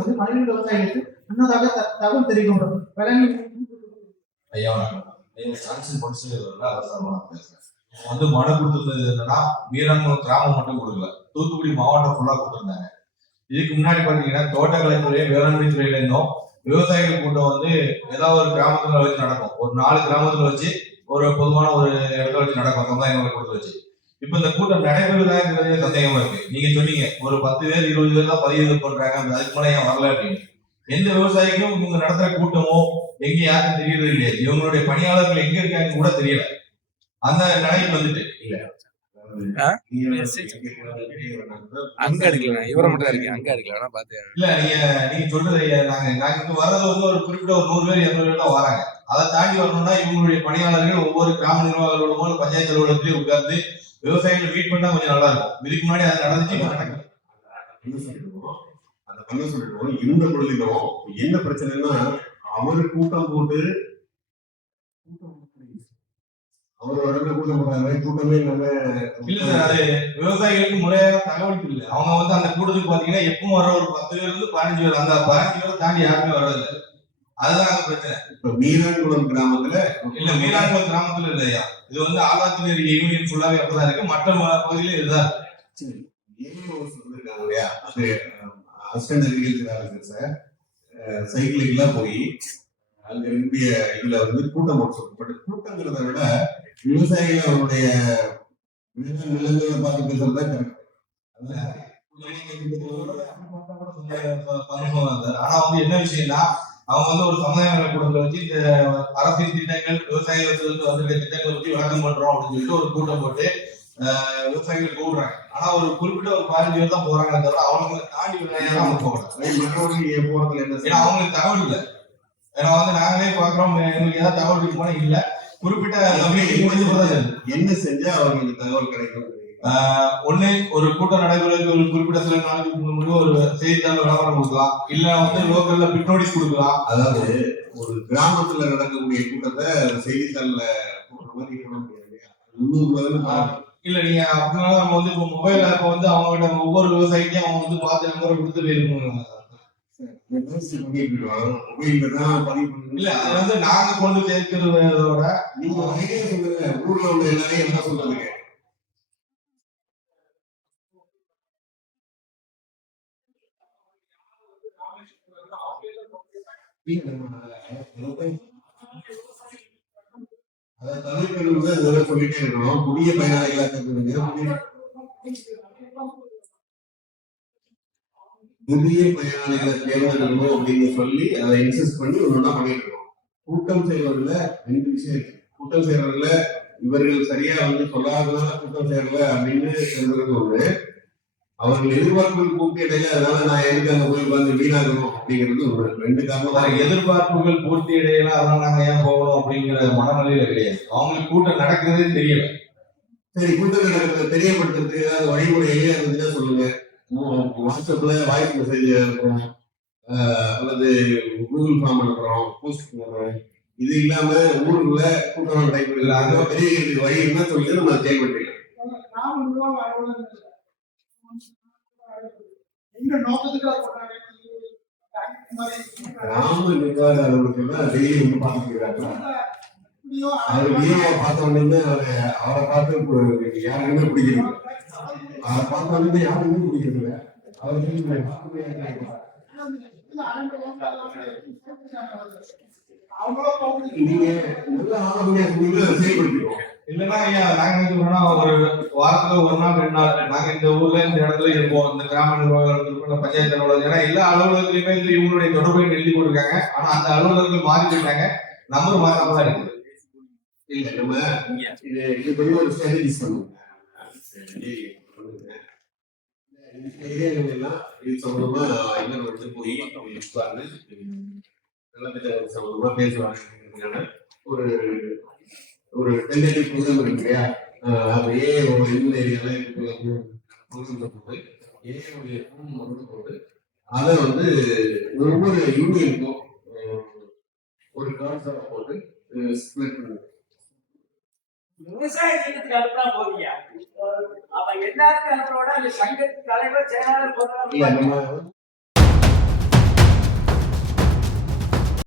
போது மலைநீர் விவசாயிகளுக்கு முன்னதாக தகவல் தெரிவிக்கப்படும். ஐயா மனு கொடுத்துருந்தது என்னன்னா வீரன்குளம் கிராமம் மட்டும் கொடுக்கல, தூத்துக்குடி மாவட்டம் ஃபுல்லா கொடுத்துருந்தாங்க. இதுக்கு முன்னாடி பாத்தீங்கன்னா தோட்டக்கலைத்துறை வேளாண்மை துறையில இருந்தும் விவசாயிகள் கூட்டம் வந்து ஏதாவது ஒரு கிராமத்துல வச்சு நடக்கும். ஒரு 4 கிராமத்துல வச்சு ஒரு பொதுவான ஒரு இடத்துல வச்சு நடக்கும், சமுதாயங்களை கொடுத்து வச்சு. இப்ப இந்த கூட்டம் நடைபெறுதாங்கிறதே சந்தேகமா இருக்கு. நீங்க சொன்னீங்க ஒரு 10 பேர் 20 பேர் தான் பதிவு பண்றாங்க, அதுக்கு மேல ஏன் வரல அப்படின்னு. எந்த விவசாயிக்கும் இவங்க நடத்துற கூட்டமோ எங்க யாருக்கும் தெரியறது இல்லையா, இவங்களுடைய பணியாளர்கள் எங்க இருக்காங்க கூட தெரியல. அந்த நிலைக்கு வந்துட்டு இல்ல அங்க எடுக்கல, இவரை மட்டும் இருக்கு அங்க எடுக்கல பாத்து இல்ல. நீங்க சொல்றது நாங்க இங்க வர்றது வந்து ஒரு குறிப்பிட்ட ஒரு 100 பேர் 200 பேர் தான் வராங்க. அதை தாண்டி வரணும்னா இவங்களுடைய பணியாளர்கள் ஒவ்வொரு கிராம நிர்வாகங்களோட பஞ்சாயத்து அலுவலகத்திலேயே உட்கார்ந்து விவசாயிகளை மீட் பண்ணா கொஞ்சம் நல்லா இருக்கும். இதுக்கு முன்னாடி அது நடந்துச்சு. அந்த பண்ண சொல்லிடுவோம். இருந்த பொழுதிலும் என்ன பிரச்சனைன்னா அவரு கூட்டம் போட்டு கூட்டமே இல்ல சார், அது விவசாயிகளுக்கு முறையாக தகவல் இல்லை. அவங்க வந்து அந்த கூட்டத்துக்கு பாத்தீங்கன்னா எப்பவும் வர ஒரு 10 பேர்ல இருந்து 15 பேர், அந்த 15 பேரை தாண்டி யாருமே வர்றதில்லை. அதுதான் அந்த பிரச்சனை. இப்ப மீனான்குளம் கிராமத்துல இல்ல, மீனான்குளம் கிராமத்துல இல்லையா, இது வந்து ஆலாத்துறை யூனியன் ஃபுல்லாவே அப்படிதான் இருக்கு. மற்ற பகுதியில இதுதான் இருக்காங்க இல்லையா, அது அசிஸ்டன்ட் அக்ரிகல்ச்சர் ஆஃபீஸர் சார் சைக்கிளுக்கெல்லாம் போய் அங்க இருக்கக்கூடிய இதுல வந்து கூட்டம் பட் கூட்டங்கிறத விட விவசாயிகள் அவருடைய நிலங்களை பார்த்து பேசுறதா கரெக்ட். ஆனா வந்து என்ன விஷயம்னா அவங்க வந்து ஒரு சமுதாய கூட்டத்தை வச்சு இந்த அரசின் திட்டங்கள் விவசாயிகளுக்கு வந்திருக்க திட்டங்களை வச்சு விளக்கம் பண்றோம் அப்படின்னு சொல்லிட்டு ஒரு கூட்டம் போட்டு விவசாயிகள் கூடுறாங்க. ஆனா ஒரு குறிப்பிட்ட ஒரு 15 பேர் தான் போறாங்க, தவிர அவங்களை தாண்டி அவங்க போறதுல ஏன்னா அவங்களுக்கு தகவல் இல்லை. ஏன்னா வந்து நாங்களே பாக்குறோம், எங்களுக்கு ஏதாவது தகவல் இருக்குமா இல்ல, குறிப்பிட்ட என்ன செஞ்சா அவங்களுக்கு தகவல் கிடைக்கும். ஒண்ணு ஒரு கூட்டம் நடைபெறுவதற்கு ஒரு குறிப்பிட்ட சில நாளுக்கு முன்னாடி ஒரு செய்தித்தாள் விளம்பரம் கொடுக்கலாம், இல்ல வந்து லோக்கல்ல பிட் நோட்டீஸ் கொடுக்கலாம். அதாவது ஒரு கிராமத்துல நடக்கக்கூடிய கூட்டத்தை செய்தித்தாள்ல போடுற மாதிரி போட முடியாது இல்ல. நீங்க அப்படினால நம்ம வந்து இப்போ மொபைல் ஆப் வந்து அவங்க கிட்ட ஒவ்வொரு விவசாயிக்கும் அவங்க வந்து பார்த்து நம்பரை கொடுத்து போயிருக்கோம். இல்ல, அது வந்து நாங்க கொண்டு சேர்க்கிறதோட நீங்க சொல்லுங்க, ஊர்ல உள்ள எல்லாரையும் என்ன சொல்றீங்க. அதை தவிர்க்கிறது சொல்லிட்டே இருக்கணும். புதிய பயனாளிகளாக புதிய பயனாளிகளை தேர்ந்தெடுக்கணும் அப்படின்னு சொல்லி அதை இன்சிஸ்ட் பண்ணி ஒன்னொன்னா பண்ணிட்டு இருக்கோம். கூட்டம் செய்வதில் 2 விஷயம் இருக்கு. கூட்டம் செய்யறதுல இவர்கள் சரியா வந்து சொல்லாதனால கூட்டம் செய்யறல அப்படின்னு சொல்றது ஒண்ணு, அவர்கள் எதிர்பார்ப்புகள் பூர்த்தி அடையில அதனால நான் எதுக்கு அங்க போய் உட்காந்து வீணாகணும் அப்படிங்கிறது ஒரு 2 காரணம். எதிர்பார்ப்புகள் பூர்த்தி அடையல அதனால நாங்க ஏன் போகணும் அப்படிங்கிற மனநிலையில கிடையாது. அவங்களுக்கு கூட்டம் நடக்கிறதே தெரியல. சரி, கூட்டம் நடக்கிறது தெரியப்படுத்துறதுக்கு ஏதாவது வழிமுறை எளியா இருந்துச்சுன்னா சொல்லுங்க. வாட்ஸ்அப்ல வாய்ஸ் மெசேஜ் அனுப்புறோம், அல்லது கூகுள் ஃபார்ம் அனுப்புறோம், போஸ்ட் போடுறோம். இது இல்லாம ஊருக்குள்ள கூட்டம் நடைபெறுகிற அந்த பெரிய வழி என்ன சொல்லி நம்ம செயல்படுத்திக்கலாம். கிராம நிர்வாக அலுவலர்கள் டெய்லி வந்து பார்த்துக்கிறாங்க. அவர் வீரவை பார்த்த உடனே அவரை பார்த்து யாருக்குமே பிடிக்கிறது, அதை பார்த்த உடனே யாருக்குமே பிடிக்கிறது. அவருக்கு நீங்க நல்ல ஆலோசனை செயல்படுத்திடுவோம். இல்லைன்னா ஐயா நாங்க என்ன சொல்றோம்னா ஒரு வாரத்துல 1 நாள் 2 நாள் நாங்க இந்த ஊர்ல இந்த இடத்துல இருப்போம், இந்த கிராம நிர்வாகம் பஞ்சாயத்து அலுவலகம். ஏன்னா எல்லா அலுவலகத்திலுமே இவங்களுடைய தொடர்பை எழுதி கொடுக்காங்க. ஆனா அந்த அலுவலகங்கள் மாறி போயிட்டாங்க, நம்பர் மாறாம தான் இருக்குது. இல்ல நம்ம இது பெரிய ஒரு ஸ்ட்ராட்டஜிஸ் பண்ணுவோம். இது சம்பந்தமா இன்னும் வந்து போய் உட்கார்ந்து நல்ல சம்பந்தமா பேசுவாங்க. ஒரு ஒரு டென்டேட்டிவ் ப்ரோக்ராம் இருக்கு இல்லையா, அதையே ஒரு எந்த ஏரியாவில் போட்டு அதை வந்து ஒவ்வொரு யூனியனுக்கும் ஒரு கான்செப்ட் போட்டு ஸ்பிளிட் பண்ணுவோம். விவசாய திட்டத்துக்கு அனுப்பினா போறீங்க, அப்ப எல்லாருக்கும் அனுப்புறோட சங்க தலைவர் செயலாளர்